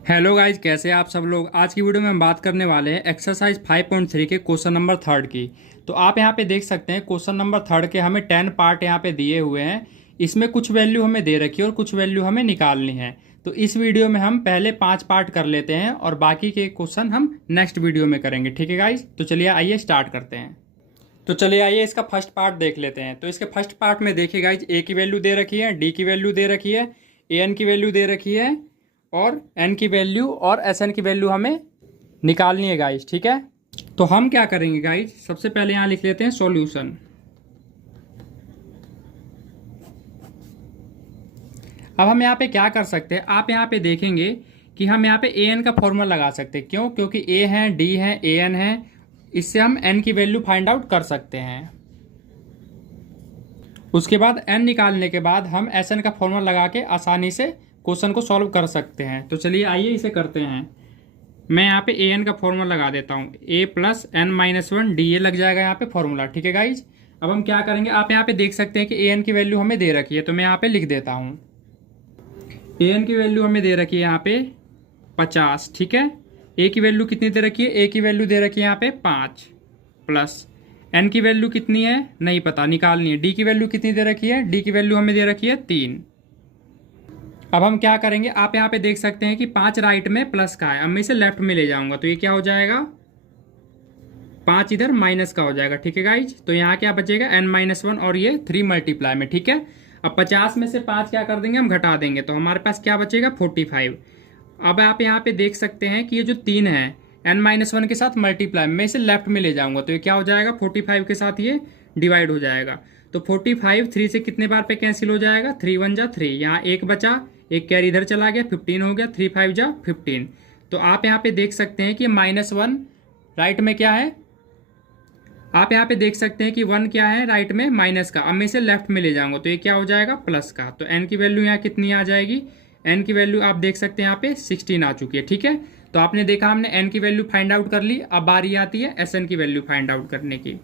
Hello guys, कैसे हैं आप सब लोग। आज की वीडियो में हम बात करने वाले हैं एक्सरसाइज 5.3 के क्वेश्चन नंबर 3 की। तो आप यहाँ पे देख सकते हैं क्वेश्चन नंबर 3 के हमें 10 पार्ट यहाँ पे दिए हुए हैं। इसमें कुछ वैल्यू हमें दे रखी है और कुछ वैल्यू हमें निकालनी है। तो इस वीडियो में हम पहले 5 पार्ट कर लेते हैं और बाकी के क्वेश्चन हम नेक्स्ट वीडियो में करेंगे। ठीक है गाइज, तो चलिए आइए स्टार्ट करते हैं। तो चलिए आइए इसका फर्स्ट पार्ट देख लेते हैं। तो इसके फर्स्ट पार्ट में देखिए गाइज, ए की वैल्यू दे रखी है, डी की वैल्यू दे रखी है, ए एन की वैल्यू दे रखी है और एन की वैल्यू और एस एन की वैल्यू हमें निकालनी है गाइज। ठीक है, तो हम क्या करेंगे गाइज, सबसे पहले यहाँ लिख लेते हैं सॉल्यूशन। अब हम यहाँ पे क्या कर सकते हैं, आप यहाँ पे देखेंगे कि हम यहाँ पे ए एन का फॉर्मूला लगा सकते हैं। क्यों? क्योंकि ए है, डी है, ए एन है, इससे हम एन की वैल्यू फाइंड आउट कर सकते हैं। उसके बाद एन निकालने के बाद हम एस एन का फॉर्मूला लगा के आसानी से क्वेश्चन को सॉल्व कर सकते हैं। तो चलिए आइए इसे करते हैं। मैं यहाँ पे ए एन का फॉर्मूला लगा देता हूँ, A plus N minus one D A लग जाएगा यहाँ पे फॉर्मूला। ठीक है गाइज, अब हम क्या करेंगे, आप यहाँ पे देख सकते हैं कि ए एन की वैल्यू हमें दे रखी है, तो मैं यहाँ पे लिख देता हूँ। ए एन की वैल्यू हमें दे रखी है यहाँ पे 50। ठीक है, ए की वैल्यू कितनी दे रखी है, ए की वैल्यू दे रखी है यहाँ पे 5 प्लस एन की वैल्यू कितनी है नहीं पता, निकालनी है। डी की वैल्यू कितनी दे रखी है, डी की वैल्यू हमें दे रखी है 3। अब हम क्या करेंगे, आप यहाँ पे देख सकते हैं कि 5 राइट में प्लस का है, अब मैं इसे लेफ्ट में ले जाऊंगा तो ये क्या हो जाएगा, 5 इधर माइनस का हो जाएगा। ठीक है गाइज, तो यहाँ क्या बचेगा n माइनस वन और ये 3 मल्टीप्लाई में। ठीक है, अब 50 में से 5 क्या कर देंगे, हम घटा देंगे, तो हमारे पास क्या बचेगा 45। अब आप यहाँ पे देख सकते हैं कि ये जो 3 है n माइनस वन के साथ मल्टीप्लाई, मैं इसे लेफ्ट में ले जाऊंगा तो ये क्या हो जाएगा 45 के साथ ये डिवाइड हो जाएगा। तो 45 3 से कितने बार पे कैंसिल हो जाएगा, 3 1 जा 3, यहाँ एक बचा, एक कैरी इधर चला गया, 15 हो गया, 3 5 जा 15। तो आप यहाँ पे देख सकते हैं कि -1 राइट में क्या है, आप यहाँ पे देख सकते हैं कि 1 क्या है राइट में माइनस का, अब मैं इसे लेफ्ट में ले जाऊंगा तो ये क्या हो जाएगा प्लस का। तो n की वैल्यू यहाँ कितनी आ जाएगी, n की वैल्यू आप देख सकते हैं यहाँ पे 16 आ चुकी है। ठीक है, तो आपने देखा हमने n की वैल्यू फाइंड आउट कर ली। अब बारी आती है एस एन की वैल्यू फाइंड आउट करने की।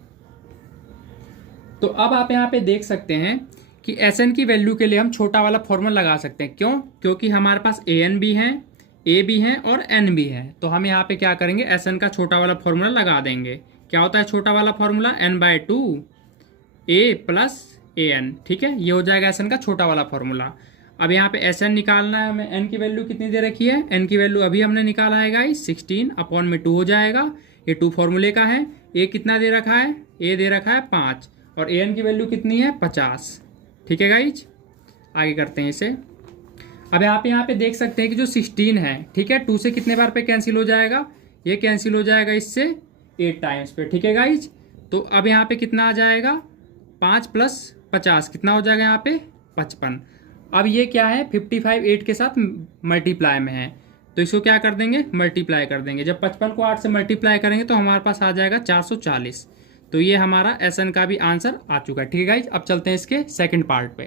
तो अब आप यहाँ पे देख सकते हैं कि एस एन की वैल्यू के लिए हम छोटा वाला फॉर्मूला लगा सकते हैं। क्यों? क्योंकि हमारे पास ए एन भी है, ए भी है और एन भी है। तो हम यहाँ पे क्या करेंगे, एस एन का छोटा वाला फॉर्मूला लगा देंगे। क्या होता है छोटा वाला formula, n/2 A plus A N. ठीक है, ये हो जाएगा एस एन का छोटा वाला फॉर्मूला। अब यहाँ पे एस एन निकालना है हमें, एन की वैल्यू कितनी दे रखी है, एन की वैल्यू अभी हमने निकाला है गाइस 16/2 हो जाएगा। ये 2 फॉर्मूले का है। ए कितना दे रखा है, ए दे रखा है 5 और ए एन की वैल्यू कितनी है 50। ठीक है गाइज, आगे करते हैं इसे। अब यहाँ पे देख सकते हैं कि जो 16 है, ठीक है, 2 से कितने बार पे कैंसिल हो जाएगा, ये कैंसिल हो जाएगा इससे 8 टाइम्स पे। ठीक है गाइज, तो अब यहाँ पे कितना आ जाएगा, 5 + 50 कितना हो जाएगा यहाँ पे 55। अब ये क्या है 55 8 के साथ मल्टीप्लाई में है, तो इसको क्या कर देंगे मल्टीप्लाई कर देंगे। जब 55 को 8 से मल्टीप्लाई करेंगे तो हमारे पास आ जाएगा 440। तो ये हमारा एस एन का भी आंसर आ चुका है। ठीक है गाइज, अब चलते हैं इसके सेकंड पार्ट पे।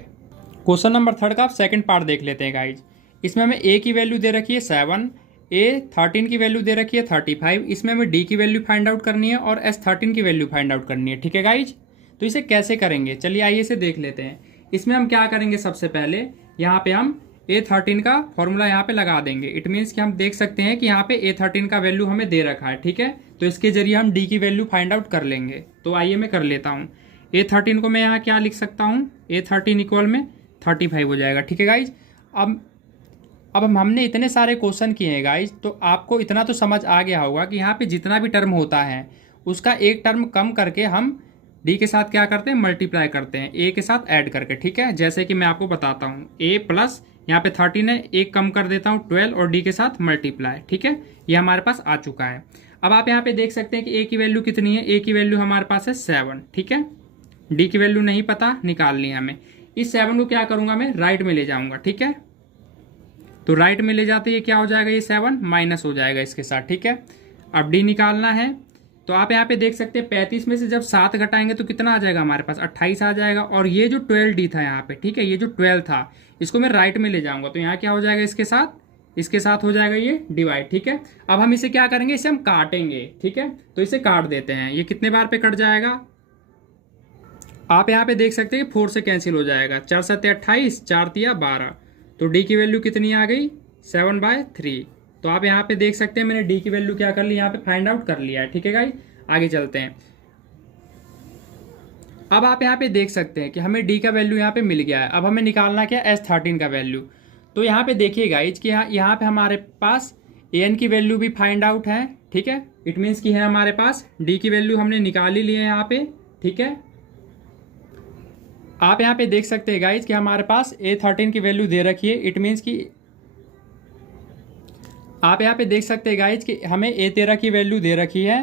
क्वेश्चन नंबर 3 का आप सेकंड पार्ट देख लेते हैं गाइज। इसमें हमें ए की वैल्यू दे रखी है 7, ए 13 की वैल्यू दे रखी है 35, इसमें हमें डी की वैल्यू फाइंड आउट करनी है और एस 13 की वैल्यू फाइंड आउट करनी है। ठीक है गाइज, तो इसे कैसे करेंगे, चलिए आइए इसे देख लेते हैं। इसमें हम क्या करेंगे, सबसे पहले यहाँ पे हम A13 का फॉर्मूला यहाँ पे लगा देंगे। इट मीन्स कि हम देख सकते हैं कि यहाँ पे A13 का वैल्यू हमें दे रखा है। ठीक है, तो इसके जरिए हम D की वैल्यू फाइंड आउट कर लेंगे। तो आइए मैं कर लेता हूँ। A13 को मैं यहाँ क्या लिख सकता हूँ, A13 इक्वल में 35 हो जाएगा। ठीक है गाइज, अब हमने इतने सारे क्वेश्चन किए हैं गाइज, तो आपको इतना तो समझ आ गया होगा कि यहाँ पे जितना भी टर्म होता है उसका एक टर्म कम करके हम डी के साथ क्या करते हैं मल्टीप्लाई करते हैं, ए के साथ ऐड करके। ठीक है, जैसे कि मैं आपको बताता हूँ, ए प्लस यहाँ पे 13 है, एक कम कर देता हूँ 12 और डी के साथ मल्टीप्लाई। ठीक है, ये हमारे पास आ चुका है। अब आप यहाँ पे देख सकते हैं कि ए की वैल्यू कितनी है, ए की वैल्यू हमारे पास है 7। ठीक है, डी की वैल्यू नहीं पता, निकालनी है हमें। इस 7 को क्या करूंगा मैं राइट में ले जाऊंगा। ठीक है, तो राइट में ले जाते ये क्या हो जाएगा, ये 7 माइनस हो जाएगा इसके साथ। ठीक है, अब डी निकालना है, तो आप यहाँ पे देख सकते हैं 35 में से जब 7 घटाएंगे तो कितना आ जाएगा हमारे पास 28 आ जाएगा। और ये जो 12D था यहाँ पे, ठीक है, ये जो 12 था इसको मैं राइट में ले जाऊंगा तो यहाँ क्या हो जाएगा, इसके साथ हो जाएगा ये डिवाइड। ठीक है, अब हम इसे क्या करेंगे, इसे हम काटेंगे। ठीक है, तो इसे काट देते हैं। ये कितने बार पे कट जाएगा, आप यहाँ पे देख सकते हैं 4 से कैंसिल हो जाएगा, 4 × 7 = 28, 4 × 3 = 12। तो डी की वैल्यू कितनी आ गई 7/3। तो आप यहाँ पे देख सकते हैं मैंने डी की वैल्यू क्या कर ली, यहाँ पे फाइंड आउट कर लिया है। ठीक है गाइज, आगे चलते हैं। अब आप यहाँ पे देख सकते हैं कि हमें डी का वैल्यू यहाँ पे मिल गया है। अब हमें निकालना क्या है, S13 का वैल्यू। तो यहाँ पे देखिए गाइज कि यहाँ पे हमारे पास an की वैल्यू भी फाइंड आउट है। ठीक है, इट मीन्स कि है हमारे पास डी की वैल्यू हमने निकाल ही ली है यहाँ पे। ठीक है, आप यहाँ पे देख सकते हैं गाइज कि हमारे पास A13 की वैल्यू दे रखी है। इट मीन्स कि आप यहाँ पे देख सकते हैं गाइज कि हमें A13 की वैल्यू दे रखी है।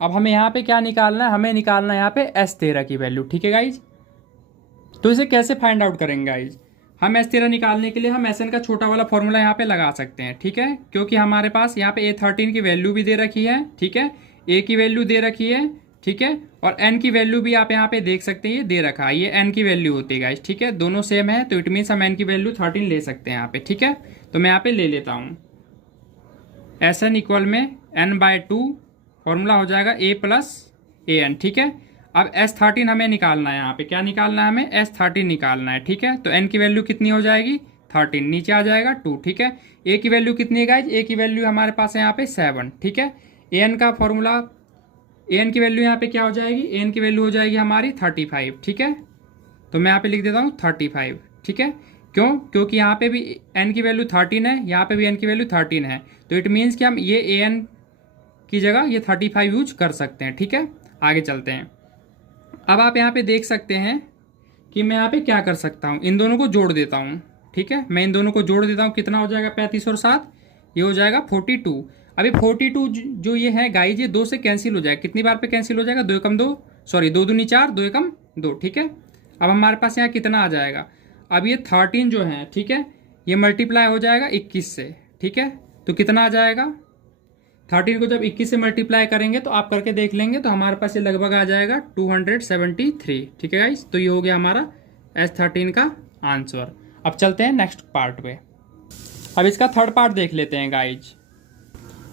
अब हमें यहाँ पे क्या निकालना है, हमें निकालना है यहाँ पे S13 की वैल्यू। ठीक है गाइज, तो इसे कैसे फाइंड आउट करेंगे गाइज, हम S13 निकालने के लिए हम SN का छोटा वाला फॉर्मूला यहाँ पे लगा सकते हैं। ठीक है, क्योंकि हमारे पास यहाँ पे A13 की वैल्यू भी दे रखी है। ठीक है, A की वैल्यू दे रखी है। ठीक है, और N की वैल्यू भी आप यहाँ पे देख सकते हैं, ये दे रखा है, ये N की वैल्यू होती है गाइज। ठीक है, दोनों सेम है, तो इट मीन्स हम N की वैल्यू 13 ले सकते हैं यहाँ पे। ठीक है, तो मैं यहाँ पे ले लेता हूँ SN इक्वल में N/2, फॉर्मूला हो जाएगा A प्लस AN। ठीक है, अब S13 हमें निकालना है, यहाँ पे क्या निकालना है, हमें S13 निकालना है। ठीक है, तो N की वैल्यू कितनी हो जाएगी, 13, नीचे आ जाएगा 2। ठीक है, A की वैल्यू कितनी है गाइज, A की वैल्यू हमारे पास है यहाँ पे 7। ठीक है, AN का फॉर्मूला, AN की वैल्यू यहाँ पे क्या हो जाएगी, AN की वैल्यू हो जाएगी हमारी 35। ठीक है, तो मैं यहाँ पे लिख देता हूँ 35। ठीक है, क्यों, क्योंकि यहाँ पे भी N की वैल्यू 13 है, यहाँ पे भी N की वैल्यू 13 है, तो इट मीन्स कि हम ये AN की जगह ये 35 यूज कर सकते हैं। ठीक है, आगे चलते हैं। अब आप यहाँ पे देख सकते हैं कि मैं यहाँ पे क्या कर सकता हूँ, इन दोनों को जोड़ देता हूँ। ठीक है, मैं इन दोनों को जोड़ देता हूँ, कितना हो जाएगा 35 और 7, ये हो जाएगा 42। अभी 42 जो ये है गाइज, ये 2 से कैंसिल हो जाएगा, कितनी बार पे कैंसिल हो जाएगा, 2 एकम 2, सॉरी 2 दूनी 4, 2 एकम 2। ठीक है, अब हमारे पास यहाँ कितना आ जाएगा, अब ये 13 जो है, ठीक है, ये मल्टीप्लाई हो जाएगा 21 से। ठीक है, तो कितना आ जाएगा, 13 को जब 21 से मल्टीप्लाई करेंगे तो आप करके देख लेंगे, तो हमारे पास ये लगभग आ जाएगा 273। ठीक है गाइज, तो ये हो गया हमारा S13 का आंसर। अब चलते हैं नेक्स्ट पार्ट पे। अब इसका थर्ड पार्ट देख लेते हैं गाइज।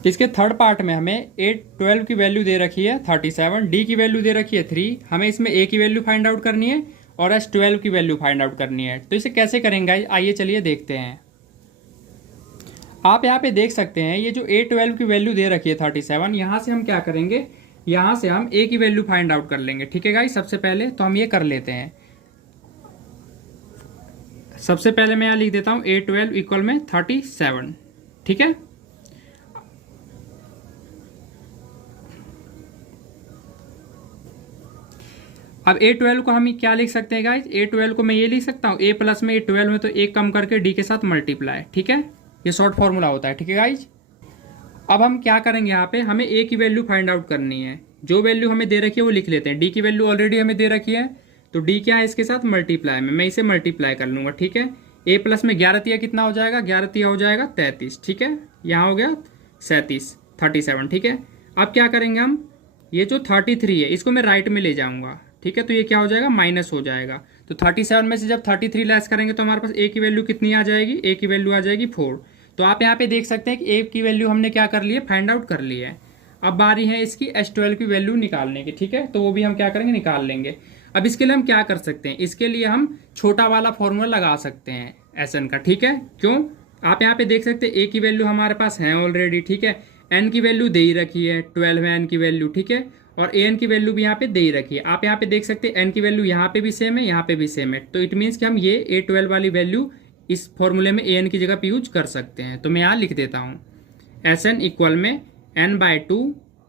इसके थर्ड पार्ट में हमें A12 की वैल्यू दे रखी है 37, D की वैल्यू दे रखी है 3, हमें इसमें A की वैल्यू फाइंड आउट करनी है और S12 की वैल्यू फाइंड आउट करनी है। तो इसे कैसे करेंगे गाइज, आइए चलिए देखते हैं। आप यहाँ पे देख सकते हैं ये जो A12 की वैल्यू दे रखी है 37, यहाँ से हम क्या करेंगे, यहाँ से हम A की वैल्यू फाइंड आउट कर लेंगे। ठीक है गाइस, सबसे पहले तो हम ये कर लेते हैं। सबसे पहले मैं यहाँ लिख देता हूँ A12 इक्वल में 37। ठीक है, अब A12 को हम क्या लिख सकते हैं गाइज, A12 को मैं ये लिख सकता हूँ A प्लस में A12 में तो एक कम करके D के साथ मल्टीप्लाई। ठीक है, ये शॉर्ट फॉर्मूला होता है। ठीक है गाइज, अब हम क्या करेंगे, यहाँ पे हमें A की वैल्यू फाइंड आउट करनी है। जो वैल्यू हमें दे रखी है वो लिख लेते हैं। D की वैल्यू ऑलरेडी हमें दे रखी है, तो D क्या है इसके साथ मल्टीप्लाई में, मैं इसे मल्टीप्लाई कर लूंगा। ठीक है, A प्लस में 11 तिया कितना हो जाएगा, 11 तिया हो जाएगा 33। ठीक है, यहाँ हो गया 37। ठीक है, अब क्या करेंगे हम, ये जो 33 है इसको मैं राइट में ले जाऊंगा। ठीक है, तो ये क्या हो जाएगा, माइनस हो जाएगा। तो 37 में से जब 33 लेस करेंगे तो हमारे पास A की वैल्यू कितनी आ जाएगी, A की वैल्यू आ जाएगी 4। तो आप यहाँ पे देख सकते हैं कि A की वैल्यू हमने क्या कर ली है, फाइंड आउट कर ली है। अब बारी है इसकी S12 की वैल्यू निकालने की। ठीक है, तो वो भी हम क्या करेंगे, निकाल लेंगे। अब इसके लिए हम क्या कर सकते हैं, इसके लिए हम छोटा वाला फॉर्मूला लगा सकते हैं SN का। ठीक है, क्यों, आप यहाँ पे देख सकते हैं A की वैल्यू हमारे पास है ऑलरेडी। ठीक है, N की वैल्यू दे ही रखी है, 12 है N की वैल्यू। ठीक है, और AN की वैल्यू भी यहाँ पे दे ही रखी है। आप यहाँ पे देख सकते हैं N की वैल्यू यहाँ पे भी सेम है, यहाँ पे भी सेम है, तो इट मीन्स कि हम ये A12 वाली वैल्यू इस फॉर्मूले में AN की जगह पे यूज कर सकते हैं। तो मैं यहाँ लिख देता हूँ SN इक्वल में N/2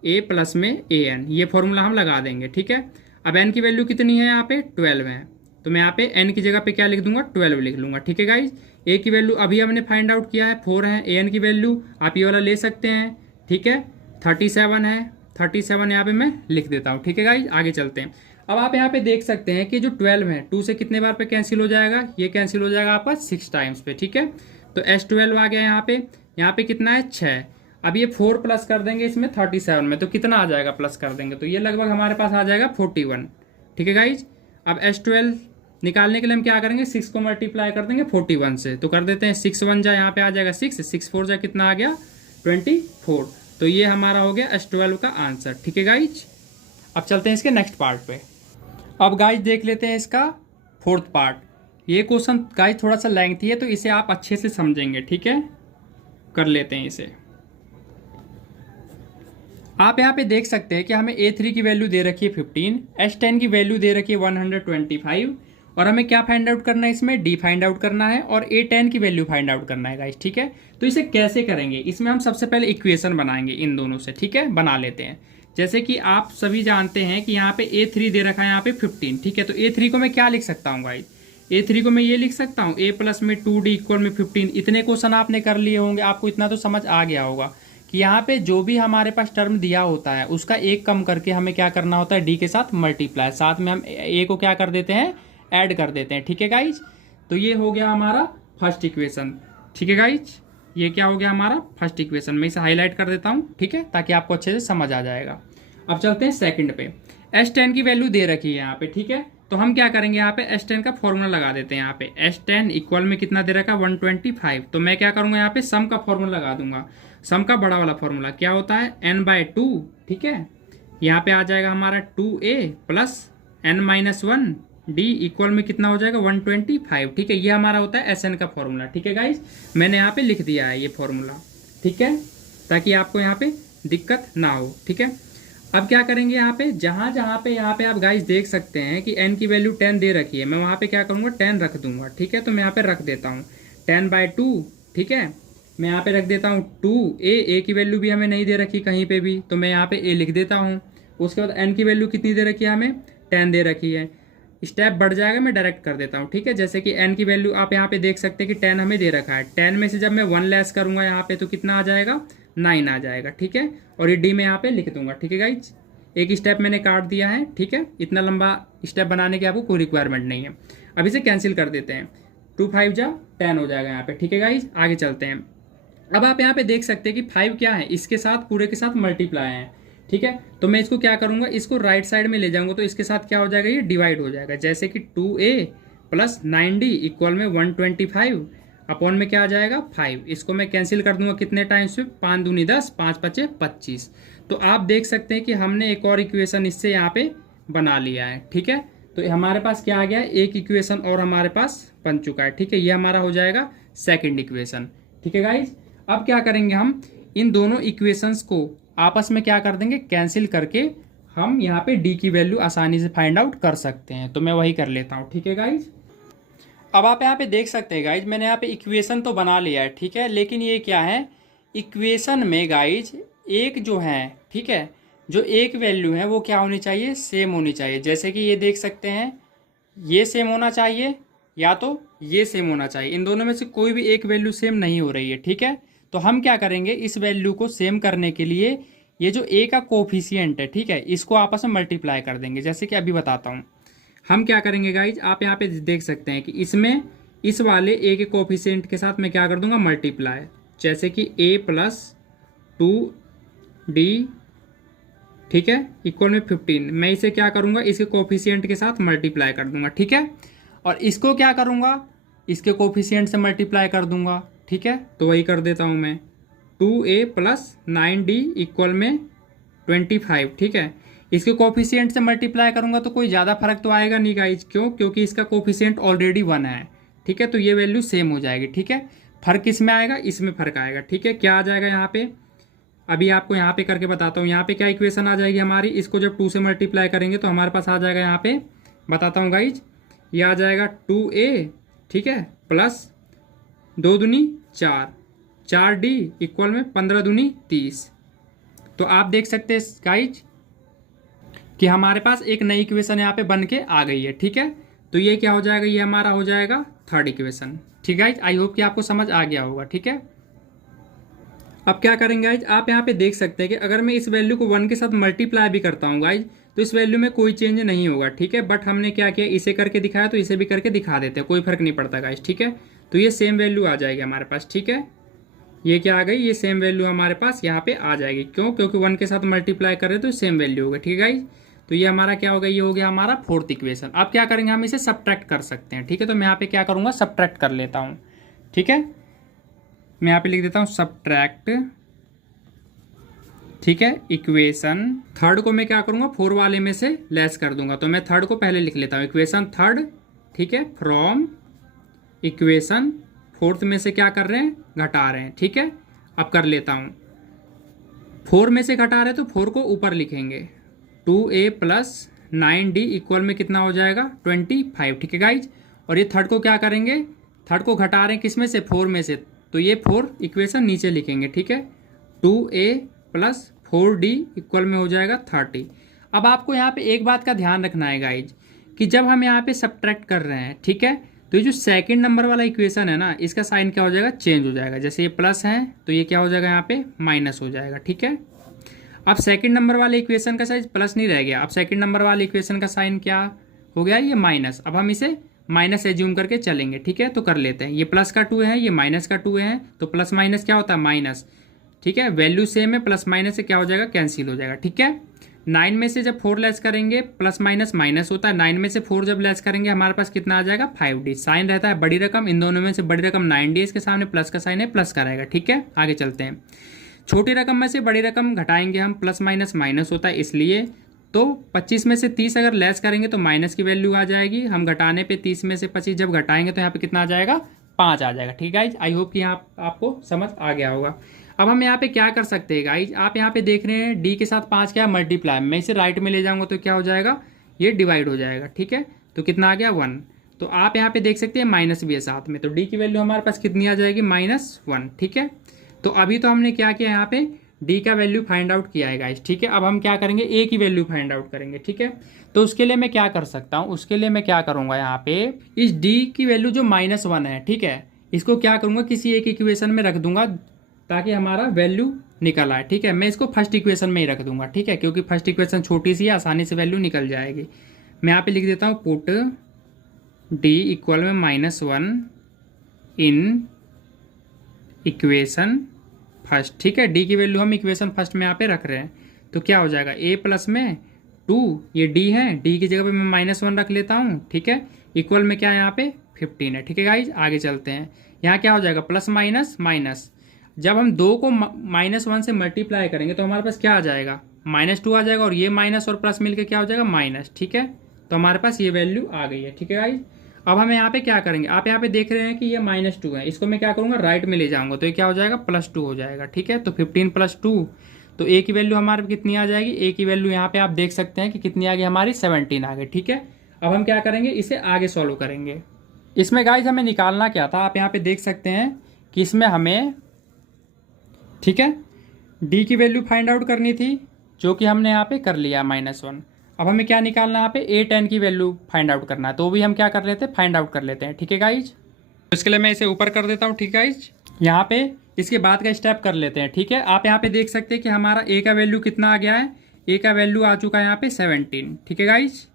A प्लस में AN, ये फॉर्मूला हम लगा देंगे। ठीक है, अब N की वैल्यू कितनी है, यहाँ पे 12 है, तो मैं यहाँ पे N की जगह पे क्या लिख दूंगा, 12 लिख लूंगा। ठीक है गाइज, A की वैल्यू अभी हमने फाइंड आउट किया है 4 है, AN की वैल्यू आप ये वाला ले सकते हैं। ठीक है, 37 है, 37 यहाँ पे मैं लिख देता हूँ। ठीक है गाइज, आगे चलते हैं। अब आप यहाँ पे देख सकते हैं कि जो 12 है 2 से कितने बार पे कैंसिल हो जाएगा, ये कैंसिल हो जाएगा आपका 6 टाइम्स पे। ठीक है, तो S12 आ गया यहाँ पे कितना है 6। अब ये 4 प्लस कर देंगे इसमें 37 में, तो कितना आ जाएगा प्लस कर देंगे, तो ये लगभग हमारे पास आ जाएगा 41। ठीक है गाइज, अब S12 निकालने के लिए हम क्या करेंगे, 6 को मल्टीप्लाई कर देंगे 41 से, तो कर देते हैं 6 1 जा, यहाँ पे आ जाएगा 6, 6 4 जा कितना आ गया 24। तो ये हमारा हो गया S12 का आंसर। ठीक है गाइज, अब चलते हैं इसके नेक्स्ट पार्ट पे। अब गाइज देख लेते हैं इसका फोर्थ पार्ट। ये क्वेश्चन गाइज थोड़ा सा लेंथी है, तो इसे आप अच्छे से समझेंगे। ठीक है, कर लेते हैं इसे। आप यहाँ पे देख सकते हैं कि हमें A3 की वैल्यू दे रखी है 15, S10 की वैल्यू दे रखी है 125 और हमें क्या फाइंड आउट करना है, इसमें D फाइंड आउट करना है और A10 की वैल्यू फाइंड आउट करना है गाइस। ठीक है, तो इसे कैसे करेंगे, इसमें हम सबसे पहले इक्वेशन बनाएंगे इन दोनों से। ठीक है, बना लेते हैं। जैसे कि आप सभी जानते हैं कि यहाँ पे A3 दे रखा है यहाँ पे 15। ठीक है, तो A3 को मैं क्या लिख सकता हूँ गाइस, A3 को मैं ये लिख सकता हूँ A प्लस में 2D इक्वल में 15। इतने क्वेश्चन आपने कर लिए होंगे, आपको इतना तो समझ आ गया होगा कि यहाँ पे जो भी हमारे पास टर्म दिया होता है उसका एक कम करके हमें क्या करना होता है, डी के साथ मल्टीप्लाई, साथ में हम ए को क्या कर देते हैं, ऐड कर देते हैं। ठीक है गाइज, तो ये हो गया हमारा फर्स्ट इक्वेशन। ठीक है गाइज, ये क्या हो गया हमारा फर्स्ट इक्वेशन। मैं इसे हाईलाइट कर देता हूँ, ठीक है, ताकि आपको अच्छे से समझ आ जाएगा। अब चलते हैं सेकंड पे। S10 की वैल्यू दे रखी है यहाँ पे। ठीक है, तो हम क्या करेंगे, यहाँ पे S10 का फॉर्मूला लगा देते हैं। यहाँ पे S10 इक्वल में कितना दे रखा है 125। तो मैं क्या करूंगा, यहाँ पे सम का फॉर्मूला लगा दूंगा। सम का बड़ा वाला फॉर्मूला क्या होता है, n/2। ठीक है, यहाँ पे आ जाएगा हमारा 2a plus n-1 d equal में कितना हो जाएगा 125। ठीक है, ये हमारा होता है SN का फॉर्मूला। ठीक है गाइज, मैंने यहाँ पे लिख दिया है ये फॉर्मूला। ठीक है, ताकि आपको यहाँ पे दिक्कत ना हो। ठीक है, अब क्या करेंगे, यहाँ पे जहाँ जहाँ पे यहाँ पे आप गाइस देख सकते हैं कि n की वैल्यू 10 दे रखी है, मैं वहाँ पे क्या करूँगा 10 रख दूंगा। ठीक है, तो मैं यहाँ पे रख देता हूँ 10/2। ठीक है, मैं यहाँ पे रख देता हूँ 2a की वैल्यू भी हमें नहीं दे रखी कहीं पे भी, तो मैं यहाँ पे a लिख देता हूँ। उसके बाद n की वैल्यू कितनी दे रखी है, हमें 10 दे रखी है। स्टेप बढ़ जाएगा, मैं डायरेक्ट कर देता हूँ। ठीक है, जैसे कि n की वैल्यू आप यहाँ पे देख सकते हैं कि 10 हमें दे रखा है। 10 में से जब मैं 1 लेस करूंगा यहाँ पे तो कितना आ जाएगा, 9 आ जाएगा। ठीक है, और ये d में यहाँ पे लिख दूंगा। ठीक है गाइज, एक स्टेप मैंने काट दिया है। ठीक है, इतना लंबा स्टेप बनाने की आपको कोई रिक्वायरमेंट नहीं है। अब इसे कैंसिल कर देते हैं, 2 5 जा 10 हो जाएगा यहाँ पे। ठीक है गाइज, आगे चलते हैं। अब आप यहाँ पे देख सकते हैं कि 5 क्या है, इसके साथ पूरे के साथ मल्टीप्लाई है। ठीक है, तो मैं इसको क्या करूंगा, इसको राइट साइड में ले जाऊंगा तो इसके साथ क्या हो जाएगा, ये डिवाइड हो जाएगा। जैसे कि 2a प्लस 9d इक्वल में 125 अपॉन में क्या आ जाएगा 5। इसको मैं कैंसिल कर दूंगा कितने टाइम्स में, 5 दूनी 10, 5 पचे 25। तो आप देख सकते हैं कि हमने एक और इक्वेशन इससे यहाँ पे बना लिया है। ठीक है, तो हमारे पास क्या आ गया, एक इक्वेशन और हमारे पास बन चुका है। ठीक है, ये हमारा हो जाएगा सेकंड इक्वेशन। ठीक है गाइज, अब क्या करेंगे, हम इन दोनों इक्वेशंस को आपस में क्या कर देंगे, कैंसिल करके हम यहाँ पे डी की वैल्यू आसानी से फाइंड आउट कर सकते हैं। तो मैं वही कर लेता हूँ। ठीक है गाइज, अब आप यहाँ पे देख सकते हैं गाइज, मैंने यहाँ पे इक्वेशन तो बना लिया है। ठीक है, लेकिन ये क्या है, इक्वेशन में गाइज एक जो है, ठीक है, जो एक वैल्यू है वो क्या होनी चाहिए, सेम होनी चाहिए। जैसे कि ये देख सकते हैं, ये सेम होना चाहिए या तो ये सेम होना चाहिए। इन दोनों में से कोई भी एक वैल्यू सेम नहीं हो रही है। ठीक है, तो हम क्या करेंगे, इस वैल्यू को सेम करने के लिए ये जो a का कोफिशियंट है, ठीक है, इसको आपस में मल्टीप्लाई कर देंगे। जैसे कि अभी बताता हूँ हम क्या करेंगे गाइज, आप यहाँ पे देख सकते हैं कि इसमें इस वाले a के कोफिशियंट के साथ मैं क्या कर दूंगा, मल्टीप्लाई। जैसे कि a प्लस 2d, ठीक है, इक्वल में 15। मैं इसे क्या करूंगा, इसके कोफिशियंट के साथ मल्टीप्लाई कर दूंगा। ठीक है, और इसको क्या करूंगा, इसके कोफिशियंट से मल्टीप्लाई कर दूंगा। ठीक है, तो वही कर देता हूं मैं, 2a प्लस 9d इक्वल में 25। ठीक है, इसके कोफिशियंट से मल्टीप्लाई करूंगा तो कोई ज़्यादा फर्क तो आएगा नहीं गाइज, क्यों, क्योंकि इसका कोफिशियंट ऑलरेडी 1 है। ठीक है, तो ये वैल्यू सेम हो जाएगी। ठीक है, फर्क किसमें आएगा, इसमें फर्क आएगा। ठीक है, क्या आ जाएगा यहाँ पे, अभी आपको यहाँ पे करके बताता हूँ। यहाँ पे क्या इक्वेशन आ जाएगी हमारी, इसको जब 2 से मल्टीप्लाई करेंगे तो हमारे पास आ जाएगा, यहाँ पे बताता हूँ गाइज, ये आ जाएगा 2a, ठीक है, प्लस 2 दूनी 4, 4d इक्वल में 15 दूनी 30। तो आप देख सकते हैं गाइज कि हमारे पास एक नई इक्वेशन यहाँ पे बन के आ गई है। ठीक है, तो ये क्या हो जाएगा, ये हमारा हो जाएगा थर्ड इक्वेशन। ठीक है गाइज, आई होप कि आपको समझ आ गया होगा। ठीक है, अब क्या करेंगे गाइज, आप यहाँ पे देख सकते हैं कि अगर मैं इस वैल्यू को 1 के साथ मल्टीप्लाई भी करता हूँ गाइज, तो इस वैल्यू में कोई चेंज नहीं होगा। ठीक है, बट हमने क्या किया, इसे करके दिखाया तो इसे भी करके दिखा देते हैं, कोई फर्क नहीं पड़ता गाइज। ठीक है, तो ये सेम वैल्यू आ जाएगी हमारे पास। ठीक है, ये क्या आ गई, ये सेम वैल्यू हमारे पास यहाँ पे आ जाएगी। क्यों, क्योंकि 1 के साथ मल्टीप्लाई कर रहे तो सेम वैल्यू होगा। ठीक है गाइज, तो ये हमारा क्या होगा, ये हो गया हमारा फोर्थ इक्वेशन। अब क्या करेंगे, हम इसे सब्ट्रैक्ट कर सकते हैं। ठीक है, तो मैं यहाँ पे क्या करूँगा, सब्ट्रैक्ट कर लेता हूँ। ठीक है, मैं यहाँ पे लिख देता हूँ सब्ट्रैक्ट, ठीक है, इक्वेशन थर्ड को मैं क्या करूंगा, 4 वाले में से लेस कर दूंगा। तो मैं थर्ड को पहले लिख लेता हूँ, इक्वेशन थर्ड, ठीक है, फ्रॉम इक्वेशन फोर्थ में से क्या कर रहे हैं, घटा रहे हैं। ठीक है, अब कर लेता हूँ 4 में से घटा रहे तो 4 को ऊपर लिखेंगे। 2a प्लस 9d इक्वल में कितना हो जाएगा 25, ठीक है गाइज। और ये थर्ड को क्या करेंगे, थर्ड को घटा रहे हैं किस में से, 4 में से, तो ये 4 इक्वेशन नीचे लिखेंगे, ठीक है। 2a प्लस 4d इक्वल में हो जाएगा 30। अब आपको यहाँ पे एक बात का ध्यान रखना है गाइज कि जब हम यहाँ पे सब्ट्रैक्ट कर रहे हैं, ठीक है, तो ये जो सेकंड नंबर वाला इक्वेशन है ना, इसका साइन क्या हो जाएगा, चेंज हो जाएगा। जैसे ये प्लस है तो ये क्या हो जाएगा, यहाँ पे माइनस हो जाएगा, ठीक है। अब सेकंड नंबर वाले इक्वेशन का साइन प्लस नहीं रह गया, अब सेकंड नंबर वाले इक्वेशन का साइन क्या हो गया, ये माइनस। अब हम इसे माइनस एज्यूम करके चलेंगे, ठीक है। तो कर लेते हैं, ये प्लस का 2 है, ये माइनस का 2 है, तो प्लस माइनस क्या होता है, माइनस, ठीक है। वैल्यू सेम है, प्लस माइनस से क्या हो जाएगा, कैंसिल हो जाएगा, ठीक है। 9 में से जब 4 लेस करेंगे प्लस माइनस माइनस होता है, 9 में से 4 जब लेस करेंगे हमारे पास कितना आ जाएगा 5d। साइन रहता है बड़ी रकम, इन दोनों में से बड़ी रकम 9d, इसके सामने प्लस का साइन है, प्लस का रहेगा, ठीक है। आगे चलते हैं, छोटी रकम में से बड़ी रकम घटाएंगे हम, प्लस माइनस माइनस होता है इसलिए, तो 25 में से 30 अगर लेस करेंगे तो माइनस की वैल्यू आ जाएगी। हम घटाने पे 30 में से 25 जब घटाएंगे तो यहाँ पे कितना आ जाएगा, 5 आ जाएगा, ठीक है गाइज। आई होप कि यहाँ आपको समझ आ गया होगा। अब हम यहाँ पे क्या कर सकते हैं गाइज, आप यहाँ पे देख रहे हैं डी के साथ 5 क्या मल्टीप्लाई, मैं इसे राइट में ले जाऊंगा तो क्या हो जाएगा, ये डिवाइड हो जाएगा, ठीक है। तो कितना आ गया 1। तो आप यहाँ पे देख सकते हैं माइनस भी है साथ में, तो डी की वैल्यू हमारे पास कितनी आ जाएगी, -1, ठीक है। तो अभी तो हमने क्या किया, यहाँ पे डी का वैल्यू फाइंड आउट किया है गाइज, ठीक है। अब हम क्या करेंगे, ए की वैल्यू फाइंड आउट करेंगे, ठीक है। तो उसके लिए मैं क्या कर सकता हूँ, उसके लिए मैं क्या करूँगा, यहाँ पे इस डी की वैल्यू जो -1 है, ठीक है, इसको क्या करूँगा, किसी एक इक्वेशन में रख दूंगा ताकि हमारा वैल्यू निकल आए, ठीक है। मैं इसको फर्स्ट इक्वेशन में ही रख दूंगा, ठीक है, क्योंकि फर्स्ट इक्वेशन छोटी सी है, आसानी से वैल्यू निकल जाएगी। मैं यहाँ पे लिख देता हूँ पुट डी इक्वल में -1 इन इक्वेशन फर्स्ट, ठीक है। डी की वैल्यू हम इक्वेशन फर्स्ट में यहाँ पे रख रहे हैं, तो क्या हो जाएगा, ए प्लस में 2, ये डी है, डी की जगह पे मैं -1 रख लेता हूँ, ठीक है। इक्वल में क्या है यहाँ पे 15 है, ठीक है गाइज। आगे चलते हैं, यहाँ क्या हो जाएगा, प्लस माइनस माइनस, जब हम 2 को -1 से मल्टीप्लाई करेंगे तो हमारे पास क्या आ जाएगा, -2 आ जाएगा, और ये माइनस और प्लस मिलकर क्या हो जाएगा, माइनस, ठीक है। तो हमारे पास ये वैल्यू आ गई है, ठीक है गाइज। अब हम यहाँ पे क्या करेंगे, आप यहाँ पे देख रहे हैं कि ये -2 है, इसको मैं क्या करूँगा, राइट में ले जाऊँगा, तो ये क्या हो जाएगा, +2 हो जाएगा, ठीक है। तो 15 + 2, तो ए की वैल्यू हमारे कितनी आ जाएगी, ए की वैल्यू यहाँ पे आप देख सकते हैं कि कितनी आ गई हमारी, 17 आ गई, ठीक है। अब हम क्या करेंगे, इसे आगे सॉल्व करेंगे। इसमें गाइज हमें निकालना क्या था, आप यहाँ पे देख सकते हैं कि इसमें हमें, ठीक है, डी की वैल्यू फाइंड आउट करनी थी, जो कि हमने यहाँ पे कर लिया -1। अब हमें क्या निकालना है, यहाँ पे A10 की वैल्यू फाइंड आउट करना है, तो भी हम क्या कर लेते हैं, फाइंड आउट कर लेते हैं, ठीक है गाइज। तो इसके लिए मैं इसे ऊपर कर देता हूँ, ठीक है गाइज। यहाँ पे इसके बाद का स्टेप कर लेते हैं, ठीक है। आप यहाँ पे देख सकते हैं कि हमारा A का वैल्यू कितना आ गया है, A का वैल्यू आ चुका है यहाँ पे 17, ठीक है गाइज।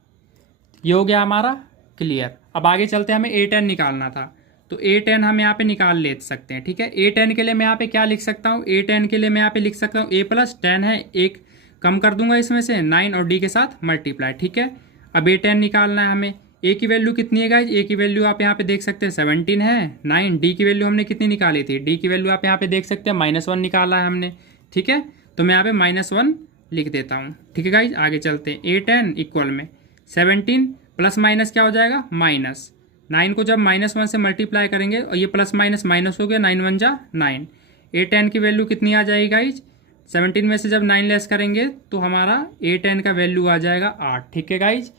ये हो गया हमारा क्लियर। अब आगे चलते हैं, हमें A10 निकालना था, तो A10 हम यहाँ पे निकाल ले सकते हैं, ठीक है। A10 के लिए मैं यहाँ पे क्या लिख सकता हूँ, A10 के लिए मैं यहाँ पे लिख सकता हूँ A + 10 है, एक कम कर दूंगा इसमें से 9 और D के साथ मल्टीप्लाई, ठीक है। अब A10 निकालना है हमें, A की वैल्यू कितनी है गाइज, A की वैल्यू आप यहाँ पे देख सकते हैं 17 है, 9, D की वैल्यू हमने कितनी निकाली थी, D की वैल्यू आप यहाँ पे देख सकते हैं -1 निकाला है हमने, ठीक है। तो मैं यहाँ पे -1 लिख देता हूँ, ठीक है गाइज। आगे चलते हैं, A10 इक्वल में 17 प्लस माइनस क्या हो जाएगा, -9 को जब -1 से मल्टीप्लाई करेंगे और ये प्लस माइनस माइनस हो गया, 9 × 1 = 9। A10 की वैल्यू कितनी आ जाएगी गाइज, 17 में से जब 9 लेस करेंगे तो हमारा A10 का वैल्यू आ जाएगा 8, ठीक है गाइज।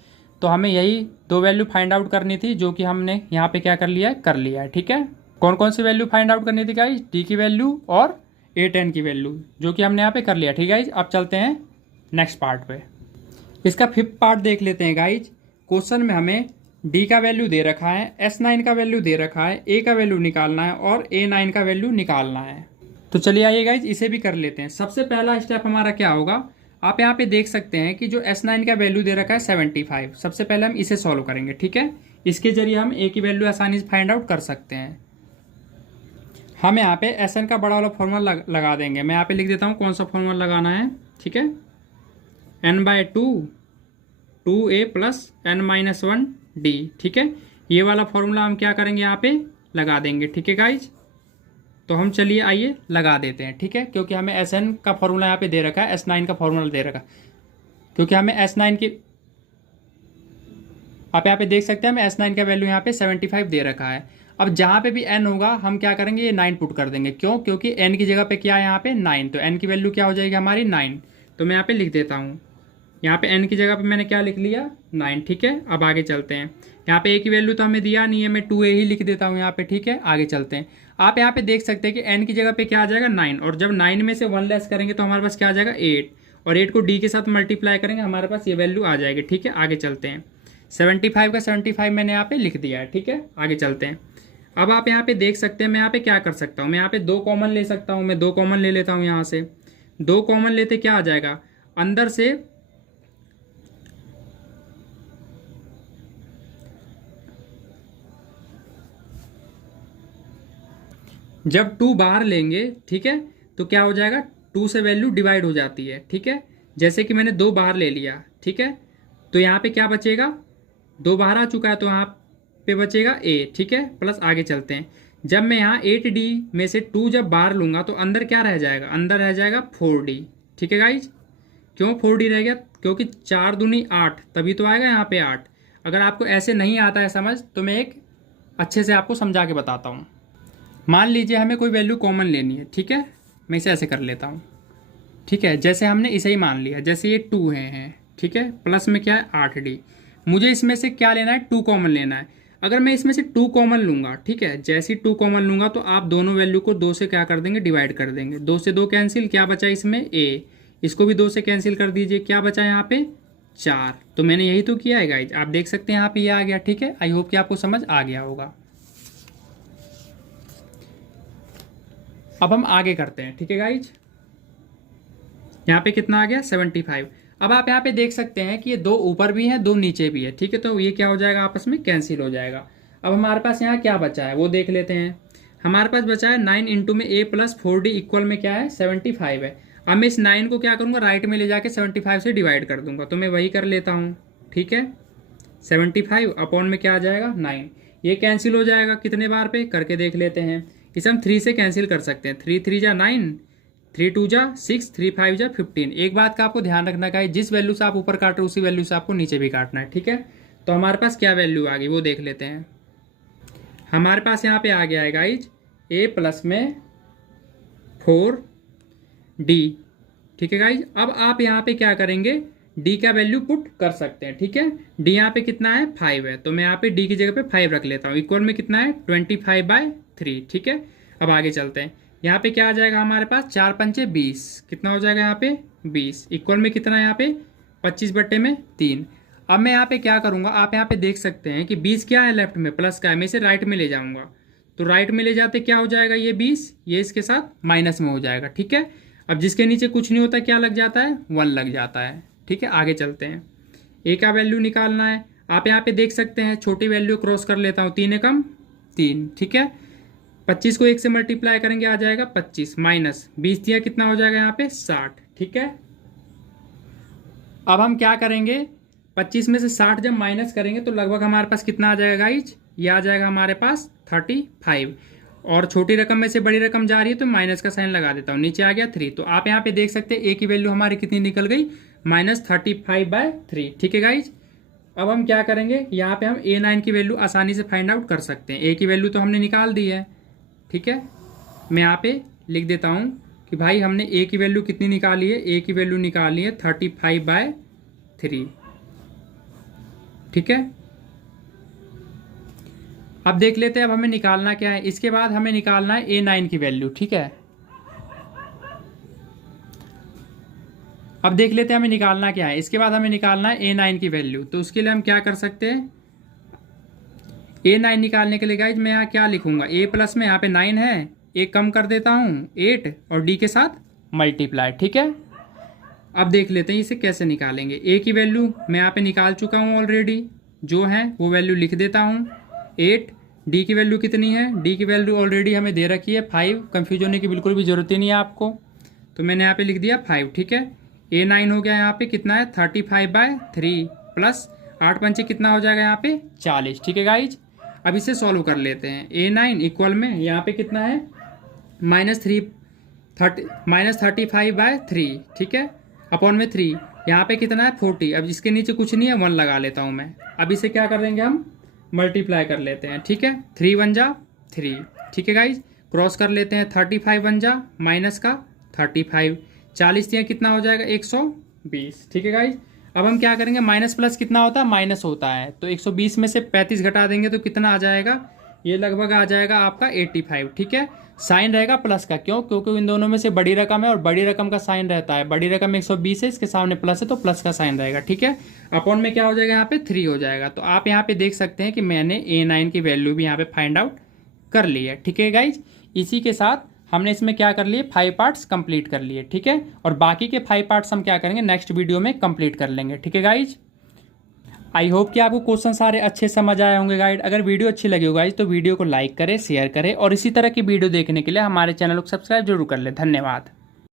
तो हमें यही 2 वैल्यू फाइंड आउट करनी थी, जो कि हमने यहाँ पे क्या कर लिया है, ठीक है। कौन कौन सी वैल्यू फाइंड आउट करनी थी गाइज, D की वैल्यू और A10 की वैल्यू, जो कि हमने यहाँ पे कर लिया, ठीक है गाइज। अब चलते हैं नेक्स्ट पार्ट पे। इसका 5th पार्ट देख लेते हैं गाइज। क्वेश्चन में हमें D का वैल्यू दे रखा है, S9 का वैल्यू दे रखा है, A का वैल्यू निकालना है और A9 का वैल्यू निकालना है। तो चलिए आइए गाइज इसे भी कर लेते हैं। सबसे पहला स्टेप हमारा क्या होगा, आप यहाँ पे देख सकते हैं कि जो S9 का वैल्यू दे रखा है 75, सबसे पहले हम इसे सॉल्व करेंगे, ठीक है। इसके जरिए हम A की वैल्यू आसानी से फाइंड आउट कर सकते हैं। हम यहाँ पे Sn का बड़ा वाला फॉर्मूला लगा देंगे। मैं यहाँ पे लिख देता हूँ कौन सा फॉर्मूला लगाना है, ठीक है। n/2 2a + n-1d, ठीक है। ये वाला फॉर्मूला हम क्या करेंगे, यहाँ पे लगा देंगे, ठीक है गाइज। तो हम चलिए आइए लगा देते हैं, ठीक है, क्योंकि हमें Sn का फॉर्मूला यहाँ पे दे रखा है, S9 का फॉर्मूला दे रखा है, क्योंकि हमें S9 की, आप यहाँ पे देख सकते हैं हमें S9 का वैल्यू यहाँ पे 75 दे रखा है। अब जहाँ पे भी n होगा हम क्या करेंगे, ये 9 पुट कर देंगे। क्यों? क्योंकि n की जगह पे क्या है यहाँ पे 9, तो n की वैल्यू क्या हो जाएगी हमारी 9। तो मैं यहाँ पे लिख देता हूँ, यहाँ पे n की जगह पे मैंने क्या लिख लिया 9। ठीक है, अब आगे चलते हैं। यहाँ पे a की वैल्यू तो हमें दिया नहीं है, मैं 2a ही लिख देता हूँ यहाँ पे। ठीक है, आगे चलते हैं। आप यहाँ पे देख सकते हैं कि n की जगह पे क्या आ जाएगा 9, और जब 9 में से 1 लेस करेंगे तो हमारे पास क्या आ जाएगा 8, और 8 को d के साथ मल्टीप्लाई करेंगे, हमारे पास ये वैल्यू आ जाएगी। ठीक है, आगे चलते हैं। 75 का 75 मैंने यहाँ पे लिख दिया है। ठीक है, आगे चलते हैं। अब आप यहाँ पे देख सकते हैं मैं यहाँ पे क्या कर सकता हूँ, मैं यहाँ पे 2 कॉमन ले सकता हूँ। मैं 2 कॉमन ले लेता हूँ यहाँ से। 2 कॉमन लेते क्या आ जाएगा, अंदर से जब 2 बाहर लेंगे, ठीक है, तो क्या हो जाएगा 2 से वैल्यू डिवाइड हो जाती है। ठीक है, जैसे कि मैंने 2 बाहर ले लिया। ठीक है, तो यहाँ पे क्या बचेगा, 2 बाहर आ चुका है तो यहाँ पे बचेगा a। ठीक है, प्लस आगे चलते हैं। जब मैं यहाँ 8d में से 2 जब बाहर लूंगा तो अंदर क्या रह जाएगा, अंदर रह जाएगा 4d। ठीक है गाइज, क्यों 4d रह गया, क्योंकि 4 दूनी 8, तभी तो आएगा यहाँ पे 8। अगर आपको ऐसे नहीं आता है समझ तो मैं एक अच्छे से आपको समझा के बताता हूँ। मान लीजिए हमें कोई वैल्यू कॉमन लेनी है। ठीक है, मैं इसे ऐसे कर लेता हूँ। ठीक है, जैसे हमने इसे ही मान लिया, जैसे ये 2 है। ठीक है, प्लस में क्या है 8d। मुझे इसमें से क्या लेना है, 2 कॉमन लेना है। अगर मैं इसमें से 2 कॉमन लूंगा, ठीक है, जैसे ही 2 कॉमन लूंगा तो आप दोनों वैल्यू को 2 से क्या कर देंगे, डिवाइड कर देंगे। 2 से 2 कैंसिल, क्या बचा इसमें a, इसको भी 2 से कैंसिल कर दीजिए, क्या बचा यहाँ पे 4। तो मैंने यही तो किया है गाइज, आप देख सकते हैं यहाँ पे ये आ गया। ठीक है, आई होप कि आपको समझ आ गया होगा। अब हम आगे करते हैं। ठीक है गाइज, यहाँ पे कितना आ गया 75। अब आप यहाँ पे देख सकते हैं कि ये 2 ऊपर भी हैं 2 नीचे भी है। ठीक है, तो ये क्या हो जाएगा, आपस में कैंसिल हो जाएगा। अब हमारे पास यहाँ क्या बचा है वो देख लेते हैं। हमारे पास बचा है 9 इंटू में a प्लस 4d इक्वल में क्या है 75 है। अब मैं इस 9 को क्या करूँगा, राइट में ले जाके 75 से डिवाइड कर दूंगा। तो मैं वही कर लेता हूँ। ठीक है, 75 अपॉन में क्या आ जाएगा 9। ये कैंसिल हो जाएगा कितने बार पे करके देख लेते हैं। इसे हम 3 से कैंसिल कर सकते हैं। 3 3 जा 9, 3 2 जा 6, 3 5 जा 15। एक बात का आपको ध्यान रखना है, जिस वैल्यू से आप ऊपर काट रहे हो उसी वैल्यू से आपको नीचे भी काटना है। ठीक है, तो हमारे पास क्या वैल्यू आ गई वो देख लेते हैं। हमारे पास यहाँ पे आ गया है गाइज a प्लस में 4d। ठीक है गाइज, अब आप यहाँ पे क्या करेंगे, d का वैल्यू पुट कर सकते हैं। ठीक है, d यहाँ पे कितना है 5 है, तो मैं यहाँ पे d की जगह पे 5 रख लेता हूँ। इक्वल में कितना है 25/3। ठीक है, अब आगे चलते हैं। यहाँ पे क्या आ जाएगा हमारे पास 4 पंचे 20, कितना हो जाएगा यहाँ पे 20। इक्वल में कितना है यहाँ पे 25/3। अब मैं यहाँ पे क्या करूँगा, आप यहाँ पे देख सकते हैं कि 20 क्या है लेफ्ट में, प्लस का है, मैं इसे राइट में ले जाऊँगा। तो राइट में ले जाते क्या हो जाएगा, ये 20, ये इसके साथ माइनस में हो जाएगा। ठीक है, अब जिसके नीचे कुछ नहीं होता क्या लग जाता है 1 लग जाता है। ठीक है, आगे चलते हैं। a का वैल्यू निकालना है। आप यहाँ पे देख सकते हैं छोटी वैल्यू क्रॉस कर लेता हूँ, 3 एकम 3। ठीक है, 25 को 1 से मल्टीप्लाई करेंगे आ जाएगा 25, माइनस 20 दिया कितना हो जाएगा यहाँ पे 60। ठीक है, अब हम क्या करेंगे, 25 में से 60 जब माइनस करेंगे तो लगभग हमारे पास कितना आ जाएगा गाइज, ये आ जाएगा हमारे पास 35। और छोटी रकम में से बड़ी रकम जा रही है तो माइनस का साइन लगा देता हूँ, नीचे आ गया 3। तो आप यहाँ पे देख सकते हैं a की वैल्यू हमारी कितनी निकल गई -35/3। ठीक है गाइज, अब हम क्या करेंगे, यहाँ पे हम a9 की वैल्यू आसानी से फाइंड आउट कर सकते हैं। a की वैल्यू तो हमने निकाल दी है। ठीक है, मैं यहाँ पे लिख देता हूँ कि भाई हमने a की वैल्यू कितनी निकाली है, a की वैल्यू निकाली है 35/3। ठीक है, अब देख लेते हैं अब हमें निकालना क्या है। इसके बाद हमें निकालना है a9 की वैल्यू। ठीक है, अब देख लेते हैं हमें निकालना क्या है। इसके बाद हमें निकालना है a9 की वैल्यू। तो उसके लिए हम क्या कर सकते हैं, a9 निकालने के लिए गाइज मैं यहाँ क्या लिखूंगा, a प्लस में यहाँ पे 9 है, एक कम कर देता हूँ 8 और d के साथ मल्टीप्लाई। ठीक है, अब देख लेते हैं इसे कैसे निकालेंगे। a की वैल्यू मैं यहाँ पे निकाल चुका हूँ ऑलरेडी, जो है वो वैल्यू लिख देता हूँ 8। d की वैल्यू कितनी है, d की वैल्यू ऑलरेडी हमें दे रखी है 5, कंफ्यूज होने की बिल्कुल भी जरूरत ही नहीं है आपको, तो मैंने यहाँ पे लिख दिया 5। ठीक है, a9 हो गया यहाँ पे कितना है 35/3 प्लस 8 पंचे कितना हो जाएगा यहाँ पे 40। ठीक है गाइज, अब इसे सॉल्व कर लेते हैं। a9 इक्वल में यहाँ पे कितना है -35/3। ठीक है, अपॉन में 3, यहाँ पे कितना है 40। अब इसके नीचे कुछ नहीं है 1 लगा लेता हूँ मैं। अब इसे क्या कर देंगे हम मल्टीप्लाई कर लेते हैं। ठीक है, 3 1 जा 3। ठीक है गाइज, क्रॉस कर लेते हैं, 35 बन जा माइनस का 35, 40 दिया कितना हो जाएगा 120। ठीक है गाइज, अब हम क्या करेंगे, माइनस प्लस कितना होता है, माइनस होता है, तो 120 में से 35 घटा देंगे तो कितना आ जाएगा, ये लगभग आ जाएगा आपका 85। ठीक है, साइन रहेगा प्लस का, क्यों, क्योंकि इन दोनों में से बड़ी रकम है और बड़ी रकम का साइन रहता है, बड़ी रकम 120 है, इसके सामने प्लस है तो प्लस का साइन रहेगा। ठीक है, अपॉन में क्या हो जाएगा, यहाँ पे 3 हो जाएगा। तो आप यहाँ पे देख सकते हैं कि मैंने A9 की वैल्यू भी यहाँ पे फाइंड आउट कर ली है। ठीक है गाइज, इसी के साथ हमने इसमें क्या कर लिए, 5 पार्ट्स कंप्लीट कर लिए। ठीक है, और बाकी के 5 पार्ट्स हम क्या करेंगे, नेक्स्ट वीडियो में कंप्लीट कर लेंगे। ठीक है गाइज, आई होप कि आपको क्वेश्चन सारे अच्छे समझ आए होंगे गाइड। अगर वीडियो अच्छी लगी हो गाइज तो वीडियो को लाइक करें, शेयर करें और इसी तरह की वीडियो देखने के लिए हमारे चैनल को सब्सक्राइब जरूर कर ले। धन्यवाद।